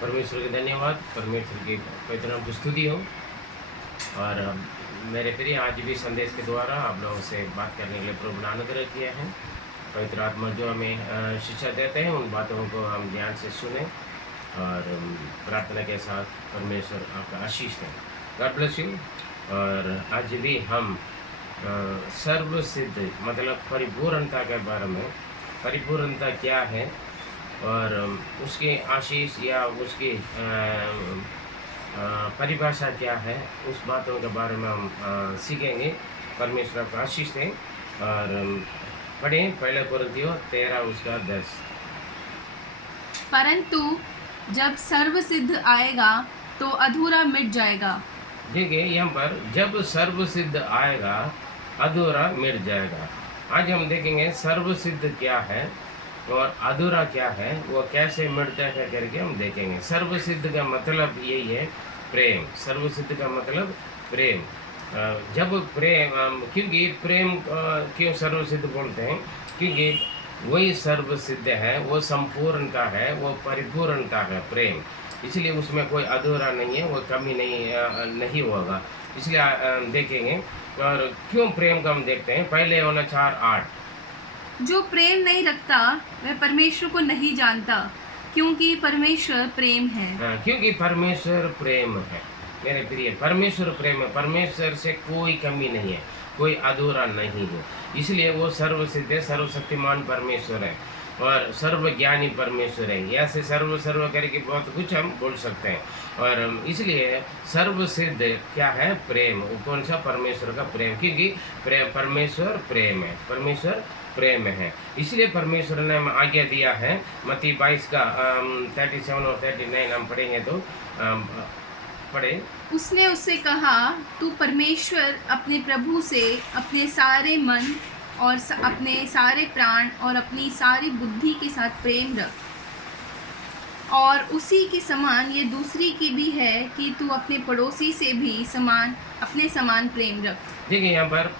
परमेश्वर के धन्यवाद, परमेश्वर की पवित्र नाम की स्तुति हो। और मेरे प्रिय, आज भी संदेश के द्वारा आप लोगों से बात करने के लिए प्रभु ने अनुग्रह किया है। पवित्र आत्मा जो हमें शिक्षा देते हैं, उन बातों को हम ध्यान से सुने और प्रार्थना के साथ परमेश्वर आपका आशीष दें। God bless you. और आज भी हम सर्वसिद्ध मतलब परिपूर्णता के बारे में, परिपूर्णता क्या है और उसके आशीष या उसकी परिभाषा क्या है, उस बातों के बारे में हम सीखेंगे। परमेश्वर का आशीष दें। और पढ़ें पहले कुरिन्थियों 13 उसका 10। परंतु जब सर्वसिद्ध आएगा तो अधूरा मिट जाएगा। देखिए यहाँ पर, जब सर्वसिद्ध आएगा अधूरा मिट जाएगा। आज हम देखेंगे सर्वसिद्ध क्या है और अधूरा क्या है, वो कैसे मिटता है करके हम देखेंगे। सर्वसिद्ध का मतलब यही है, प्रेम। सर्वसिद्ध का मतलब प्रेम। जब प्रेम, क्योंकि प्रेम क्यों सर्वसिद्ध बोलते हैं, क्योंकि वही सर्वसिद्ध है, वो संपूर्णता है, वो परिपूर्णता है प्रेम। इसलिए उसमें कोई अधूरा नहीं है, वो कमी नहीं होगा। इसलिए देखेंगे। और क्यों प्रेम का हम देखते हैं, पहले यूहन्ना 4:8। जो प्रेम नहीं रखता वह परमेश्वर को नहीं जानता, क्योंकि परमेश्वर प्रेम है। क्योंकि परमेश्वर प्रेम है। मेरे प्रिय, परमेश्वर प्रेम है। परमेश्वर से कोई कमी नहीं है, कोई अधूरा नहीं है। इसलिए वो सर्वसिद्ध है, सर्वशक्तिमान परमेश्वर है और सर्वज्ञानी परमेश्वर है। ऐसे सर्व करके बहुत कुछ हम बोल सकते हैं। और इसलिए सर्वसिद्ध क्या है, प्रेम। कौन सा? परमेश्वर का प्रेम। क्योंकि परमेश्वर प्रेम है, परमेश्वर प्रेम है। इसलिए परमेश्वर ने हमें आज्ञा दिया है। मत्ती 22 का 37 और 39 हम पढ़ेंगे तो पढ़े। उसने उससे कहा, तू परमेश्वर अपने प्रभु से अपने सारे मन और अपने सारे प्राण और अपनी सारी बुद्धि के साथ प्रेम रख, और उसी के समान ये दूसरी की भी है कि तू अपने पड़ोसी से भी अपने समान प्रेम रख। देखिए यहाँ पर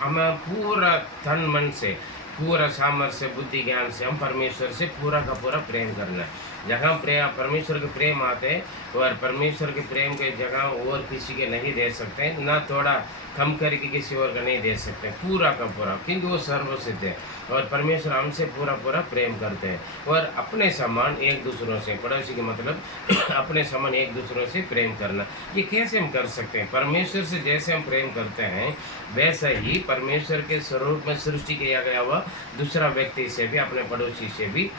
हमें पूरा तन मन से, पूरा सामर्थ्य, बुद्धि, ज्ञान से हम परमेश्वर से पूरा का पूरा प्रेम करना है। जहाँ परमेश्वर के प्रेम आते हैं और परमेश्वर के प्रेम के जगह और किसी के नहीं दे सकते, ना थोड़ा कम करके किसी और का नहीं दे सकते, पूरा का पूरा, क्योंकि वो सर्वसिद्ध है। और परमेश्वर हमसे पूरा पूरा प्रेम करते हैं। और अपने समान एक दूसरों से, पड़ोसी के मतलब अपने समान एक दूसरों से प्रेम करना। ये कैसे हम कर सकते हैं? परमेश्वर से जैसे हम प्रेम करते हैं, वैसा ही परमेश्वर के स्वरूप में सृष्टि किया गया हुआ दूसरा व्यक्ति से भी, अपने पड़ोसी से भी,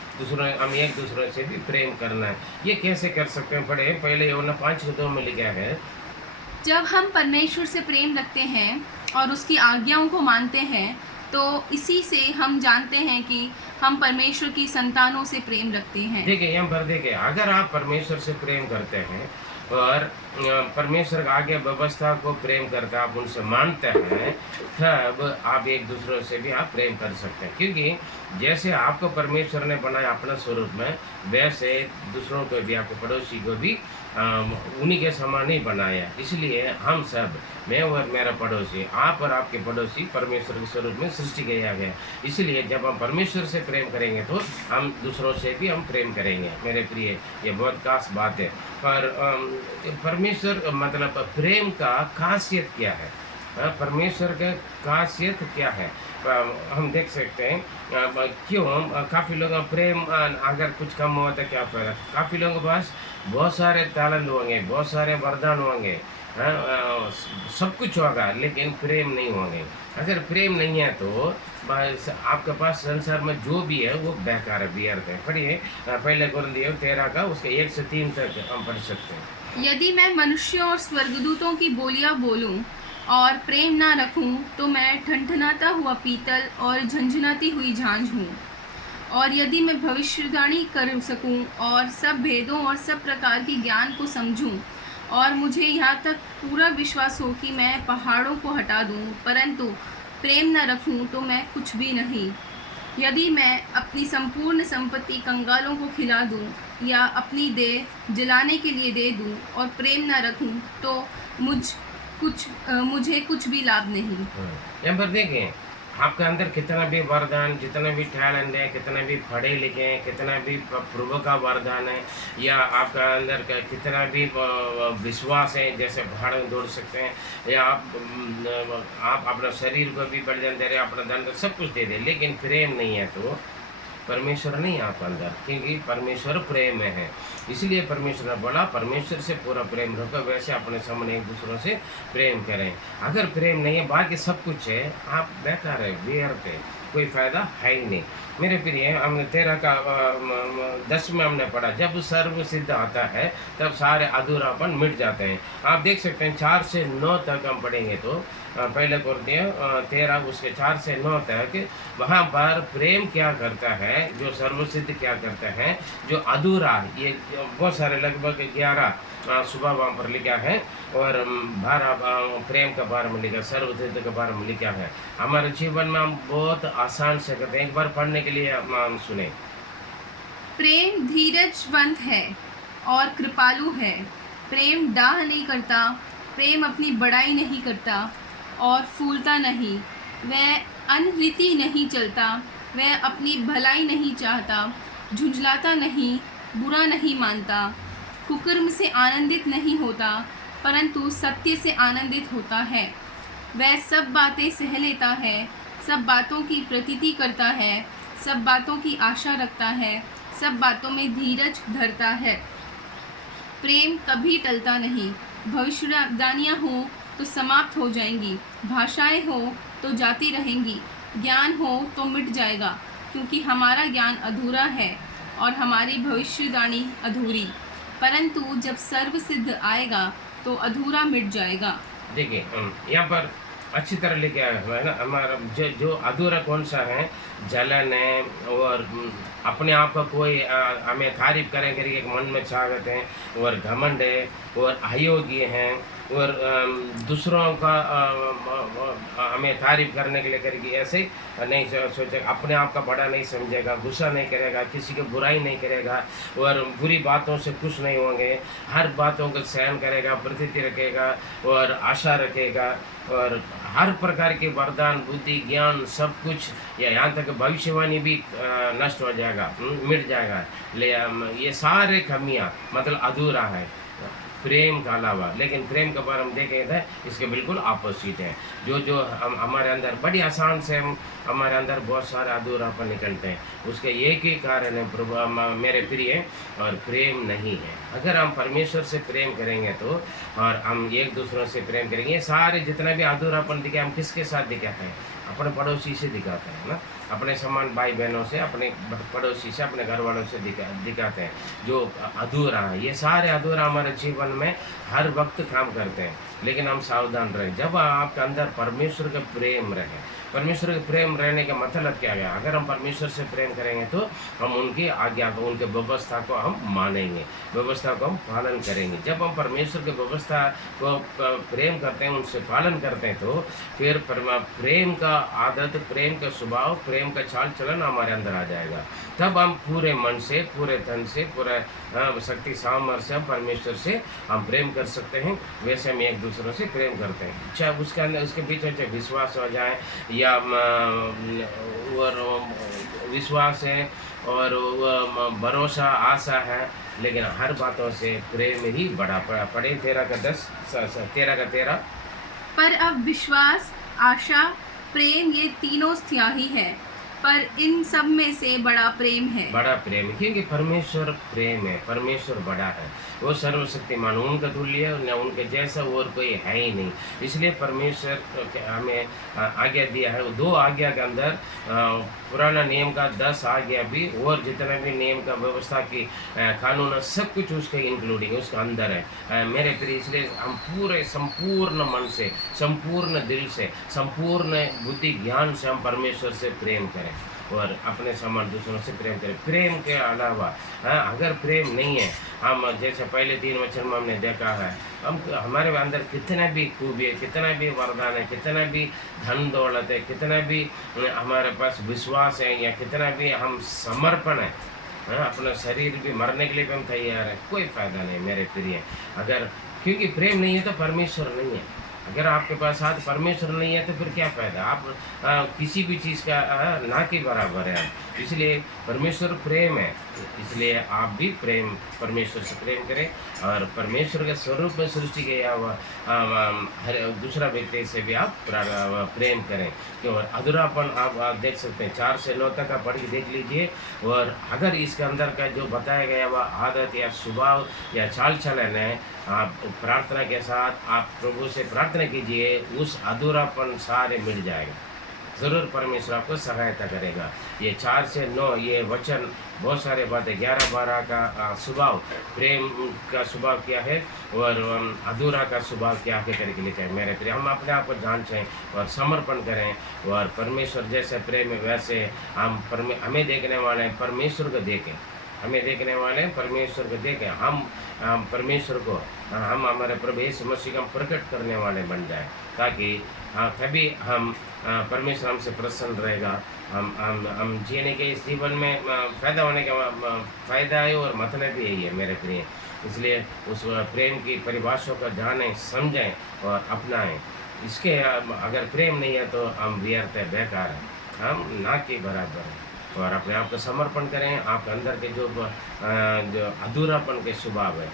हम एक दूसरे से भी प्रेम करना है। ये कैसे कर सकते हैं? पढ़े पहले यूहन्ना 5:2 में लिखा है, जब हम परमेश्वर से प्रेम रखते हैं और उसकी आज्ञाओं को मानते हैं, तो इसी से हम जानते हैं कि हम परमेश्वर की संतानों से प्रेम रखते हैं। देखिए यहाँ पर देखिए, अगर आप परमेश्वर से प्रेम करते हैं और परमेश्वर का आगे व्यवस्था को प्रेम करके आप उनसे मानते हैं, तब आप एक दूसरे से भी आप प्रेम कर सकते हैं। क्योंकि जैसे आपको परमेश्वर ने बनाया अपना स्वरूप में, वैसे दूसरों को भी, आपके पड़ोसी को भी उन्हीं के समान ही बनाया। इसलिए हम सब, मैं और मेरा पड़ोसी, आप और आपके पड़ोसी परमेश्वर के स्वरूप में सृष्टि किया गया। इसलिए जब हम परमेश्वर से प्रेम करेंगे तो हम दूसरों से भी हम प्रेम करेंगे। मेरे प्रिय, ये बहुत खास बात है। पर परमेश्वर मतलब प्रेम का खासियत क्या है? परमेश्वर का खासियत क्या है? हम देख सकते हैं क्यों काफ़ी लोग प्रेम अगर कुछ कम हुआ तो क्या फ़ायदा। काफ़ी लोगों के पास बहुत सारे टैलेंट होंगे, बहुत सारे वरदान होंगे, सब कुछ होगा, लेकिन प्रेम नहीं होंगे। अगर प्रेम नहीं है तो बस आपके पास संसार में जो भी है वो बेकार है, व्यर्थ है। पढ़िए पहले कुरिन्थियों 13 का उसके 1 से 3 तक हम पढ़ सकते हैं। यदि मैं मनुष्यों और स्वर्गदूतों की बोलियां बोलूं और प्रेम ना रखूं, तो मैं ठनठनाता हुआ पीतल और झंझनाती हुई झांझ हूँ। और यदि मैं भविष्यवाणी कर सकूं और सब भेदों और सब प्रकार की ज्ञान को समझूं, और मुझे यहाँ तक पूरा विश्वास हो कि मैं पहाड़ों को हटा दूं, परंतु प्रेम न रखूं तो मैं कुछ भी नहीं। यदि मैं अपनी संपूर्ण संपत्ति कंगालों को खिला दूं या अपनी देह जलाने के लिए दे दूं और प्रेम न रखूं, तो मुझे कुछ भी लाभ नहीं। यहाँ पर देखें, आपके अंदर कितना भी वरदान, जितना भी टैलेंट है, कितना भी पढ़े लिखे हैं, कितना भी प्रभु का वरदान है, या आपका अंदर का कितना भी विश्वास है, जैसे पहाड़ में दौड़ सकते हैं, या आप अपना शरीर को भी बलिदान दे रहे हैं, अपना धन सब कुछ दे रहे, लेकिन प्रेम नहीं है तो परमेश्वर नहीं है आपके अंदर, क्योंकि परमेश्वर प्रेम में है। इसलिए परमेश्वर ने बोला परमेश्वर से पूरा प्रेम रखो, वैसे अपने सामने एक दूसरों से प्रेम करें। अगर प्रेम नहीं है, बाकी सब कुछ है, आप बेकार है, व्यर्थ है, कोई फायदा है ही नहीं। मेरे प्रिय, हमने 13 का 10 में हमने पढ़ा, जब सर्व सिद्ध आता है तब सारे अधूरापन मिट जाते हैं। आप देख सकते हैं 4 से 9 तक हम पढ़ेंगे तो पहले कुरिन्थियों 13 उसके 4 से 9 तक वहाँ पर प्रेम क्या करता है, जो सर्वसिद्ध क्या करता है, जो अधूरा, ये बहुत सारे लगभग 11 सुबह वहाँ पर लिखा है, और 12 प्रेम का बारे में लिखा, सर्वसिद्ध के बारे में लिखा है। हमारे जीवन में हम बहुत आसान से करते हैं। एक बार पढ़ने के लिए हम सुने। प्रेम धीरजवंत है और कृपालु है। प्रेम डाह नहीं करता, प्रेम अपनी बड़ाई नहीं करता और फूलता नहीं। वह अनरीति नहीं चलता, वह अपनी भलाई नहीं चाहता, झुंझलाता नहीं, बुरा नहीं मानता, कुकर्म से आनंदित नहीं होता, परंतु सत्य से आनंदित होता है। वह सब बातें सह लेता है, सब बातों की प्रतीति करता है, सब बातों की आशा रखता है, सब बातों में धीरज धरता है। प्रेम कभी टलता नहीं। भविष्यवाणियाँ हो तो समाप्त हो जाएंगी, भाषाएं हो तो जाती रहेंगी, ज्ञान हो तो मिट जाएगा, क्योंकि हमारा ज्ञान अधूरा है और हमारी भविष्यवाणी अधूरी। परंतु जब सर्वसिद्ध आएगा तो अधूरा मिट जाएगा। देखिए यहाँ पर अच्छी तरह लिखा है ना, हमारा जो अधूरा कौन सा है, जलन है, और अपने आप का कोई हमें तारीफ करें करके एक मन में चाहते हैं, और घमंड है, और अयोग्य हैं, और दूसरों का हमें तारीफ करने के लिए करके ऐसे नहीं सोचेगा, अपने आप का बड़ा नहीं समझेगा, गुस्सा नहीं करेगा, किसी की बुराई नहीं करेगा, और बुरी बातों से खुश नहीं होंगे, हर बातों को सहन करेगा, प्रतीति रखेगा और आशा रखेगा, और हर प्रकार के वरदान, बुद्धि, ज्ञान सब कुछ, या यहाँ तक भविष्यवाणी भी नष्ट हो जाएगा, मिट जाएगा। ये सारे कमियाँ मतलब अधूरा है प्रेम का अलावा। लेकिन प्रेम के बारे में देखें तो इसके बिल्कुल अपोजिट है। जो हमारे अंदर बड़ी आसान से हमारे अंदर बहुत सारे अधूरापन निकलते हैं, उसके एक ही कारण है प्रभु मेरे प्रिय, और प्रेम नहीं है। अगर हम परमेश्वर से प्रेम करेंगे तो, और हम एक दूसरों से प्रेम करेंगे, सारे जितना भी अधूरापन दिखे हम किसके साथ दिखाते हैं, अपने पड़ोसी से दिखाते हैं ना, अपने समान भाई बहनों से, अपने पड़ोसी से, अपने घर वालों से दिखाते हैं जो अधूरा है। ये सारे अधूरा हमारे जीवन में हर वक्त काम करते हैं, लेकिन हम सावधान रहें। जब आपके अंदर परमेश्वर का प्रेम रहे, परमेश्वर के प्रेम रहने का मतलब क्या है, अगर हम परमेश्वर से प्रेम करेंगे तो हम उनकी आज्ञा को, उनके व्यवस्था को हम मानेंगे, व्यवस्था को हम पालन करेंगे। जब हम परमेश्वर की व्यवस्था को प्रेम करते हैं, उनसे पालन करते हैं, तो फिर प्रेम का आदत, प्रेम का स्वभाव, प्रेम का चाल चलन हमारे अंदर आ जाएगा। तब हम पूरे मन से, पूरे तन से, पूरे शक्ति सामर्थ्य हम परमेश्वर से हम प्रेम कर सकते हैं। वैसे हम एक दूसरों से प्रेम करते हैं, चाहे उसके अंदर उसके पीछे चाहे विश्वास हो जाए, या और विश्वास है, और भरोसा, आशा है, लेकिन हर बातों से प्रेम ही बड़ा पड़े। 13 का 10, 13 का 13। पर अब विश्वास, आशा, प्रेम ये तीनों स्याही है, पर इन सब में से बड़ा प्रेम है। बड़ा प्रेम, क्योंकि परमेश्वर प्रेम है, परमेश्वर बड़ा है, वो सर्वशक्तिमान, उनका तुल्य है, न उनके जैसा और कोई है ही नहीं। इसलिए परमेश्वर हमें आज्ञा दिया है। वो 2 आज्ञा के अंदर पुराना नियम का 10 आज्ञा भी, और जितना भी नियम का व्यवस्था की कानून, सब कुछ उसके इंक्लूडिंग उसके अंदर है मेरे प्रिय। इसलिए हम पूरे संपूर्ण मन से, संपूर्ण दिल से, संपूर्ण बुद्धि ज्ञान से हम परमेश्वर से प्रेम करें, और अपने समान दूसरों से प्रेम करें। प्रेम के अलावा अगर प्रेम नहीं है, हम जैसे पहले 3 वचन में हमने देखा है, हम हमारे अंदर कितना भी खूबी है, कितना भी वरदान है, कितना भी धन दौलत है, कितना भी हमारे पास विश्वास है, या कितना भी हम समर्पण है, अपना शरीर भी मरने के लिए भी हम तैयार हैं, कोई फायदा नहीं मेरे प्रिय। अगर क्योंकि प्रेम नहीं है तो परमेश्वर नहीं है। अगर आपके पास आज परमेश्वर नहीं है तो फिर क्या फ़ायदा? आप किसी भी चीज़ का ना के बराबर है आप। इसलिए परमेश्वर प्रेम है, इसलिए आप भी परमेश्वर से प्रेम करें और परमेश्वर के स्वरूप में सृष्टि किया हुआ हर दूसरा व्यक्ति से भी आप प्रेम करें। क्यों? अधूरापन आप देख सकते हैं, 4 से 9 तक आप पढ़ के देख लीजिए। और अगर इसके अंदर का जो बताया गया हुआ आदत या स्वभाव या चाल-चलन है, आप प्रार्थना के साथ आप प्रभु से प्रार्थना कीजिए, उस अधूरापन सारे मिट जाएगा। ज़रूर परमेश्वर आपको सहायता करेगा। ये 4 से 9 ये वचन बहुत सारे बातें, 11-12 का स्वभाव, प्रेम का स्वभाव क्या है और अधूरा का स्वभाव क्या है करके लिखा है। मेरे प्रिय, हम अपने आप को जांचें और समर्पण करें और परमेश्वर जैसे प्रेम है वैसे हमें देखने वाले हैं परमेश्वर को देखें। हमें देखने वाले हैं परमेश्वर को देखें। हम परमेश्वर को हम हमारे प्रभु यीशु मसीह को प्रकट करने वाले बन जाए, ताकि तभी हम परमेश्वर हमसे प्रसन्न रहेगा। हम जीने के इस जीवन में फ़ायदा होने का फ़ायदा है और मतलब भी यही है मेरे प्रिय। इसलिए उस प्रेम की परिभाषा को जानें, समझें और अपनाएं। इसके अगर प्रेम नहीं है तो हम व्यर्थ है, बेकार है, हम ना के बराबर हैं। और अपने आप को समर्पण करें। आपके अंदर के जो अधूरापन के स्वभाव है,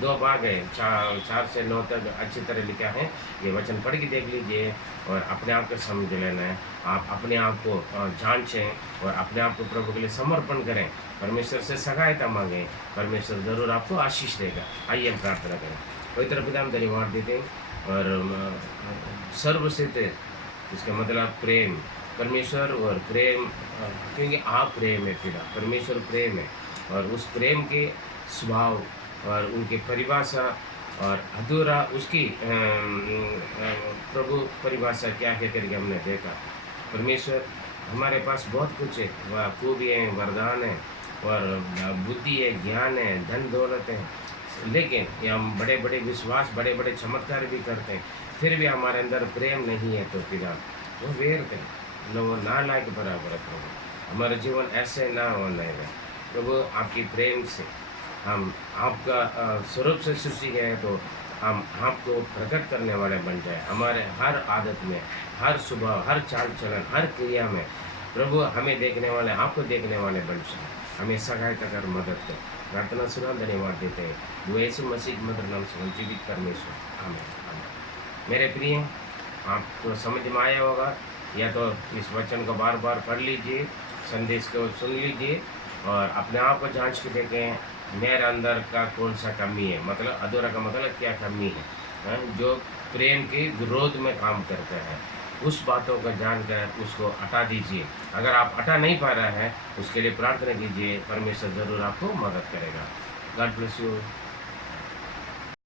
2 भाग है, 4 से 9 तक अच्छी तरह लिखा है। ये वचन पढ़ के देख लीजिए और अपने आप को समझ लेना है। आप अपने आप को जांचें और अपने आप को प्रभु के लिए समर्पण करें। परमेश्वर से सहायता मांगें, परमेश्वर ज़रूर आपको आशीष देगा। आइए हम प्रार्थना करें। पवित्र पिता, हम धन्यवाद देते हैं और सर्वसिद्ध, इसका मतलब प्रेम, परमेश्वर और प्रेम, क्योंकि आप प्रेम है पिता, परमेश्वर प्रेम है और उस प्रेम के स्वभाव और उनकी परिभाषा और अधूरा उसकी प्रभु परिभाषा क्या है करके हमने देखा। परमेश्वर हमारे पास बहुत कुछ है, वह खूबियाँ हैं, वरदान है और बुद्धि है, ज्ञान है, धन दौलत है, लेकिन ये हम बड़े बड़े विश्वास, बड़े बड़े चमत्कार भी करते हैं, फिर भी हमारे अंदर प्रेम नहीं है तो पिता वो व्यर्थ है, वो नालायक बराबर है। प्रभु हमारा जीवन ऐसे ना होना है प्रभु, आपकी प्रेम से हम आपका स्वरूप से सृष्टि गए हैं, तो हम आपको प्रकट करने वाले बन जाए। हमारे हर आदत में, हर सुबह, हर चाल चलन, हर क्रिया में प्रभु हमें देखने वाले, आपको देखने वाले बन जाए। हमें सहायता कर, मदद कर। प्रार्थना सुना, धन्यवाद देते हैं। वो यीशु मसीह मधुर नाम से जीवित परमेश्वर, आमीन आमीन। मेरे प्रिय, आपको समझ में आया होगा, या तो इस वचन को बार बार पढ़ लीजिए, संदेश को सुन लीजिए और अपने आप को जांच के देखें, मेरे अंदर का कौन सा कमी है, मतलब अधूरा का मतलब क्या कमी है, जो प्रेम के विरोध में काम करता है। उस बातों को जानकर उसको हटा दीजिए। अगर आप हटा नहीं पा रहे हैं, उसके लिए प्रार्थना कीजिए, परमेश्वर ज़रूर आपको मदद करेगा। God bless you.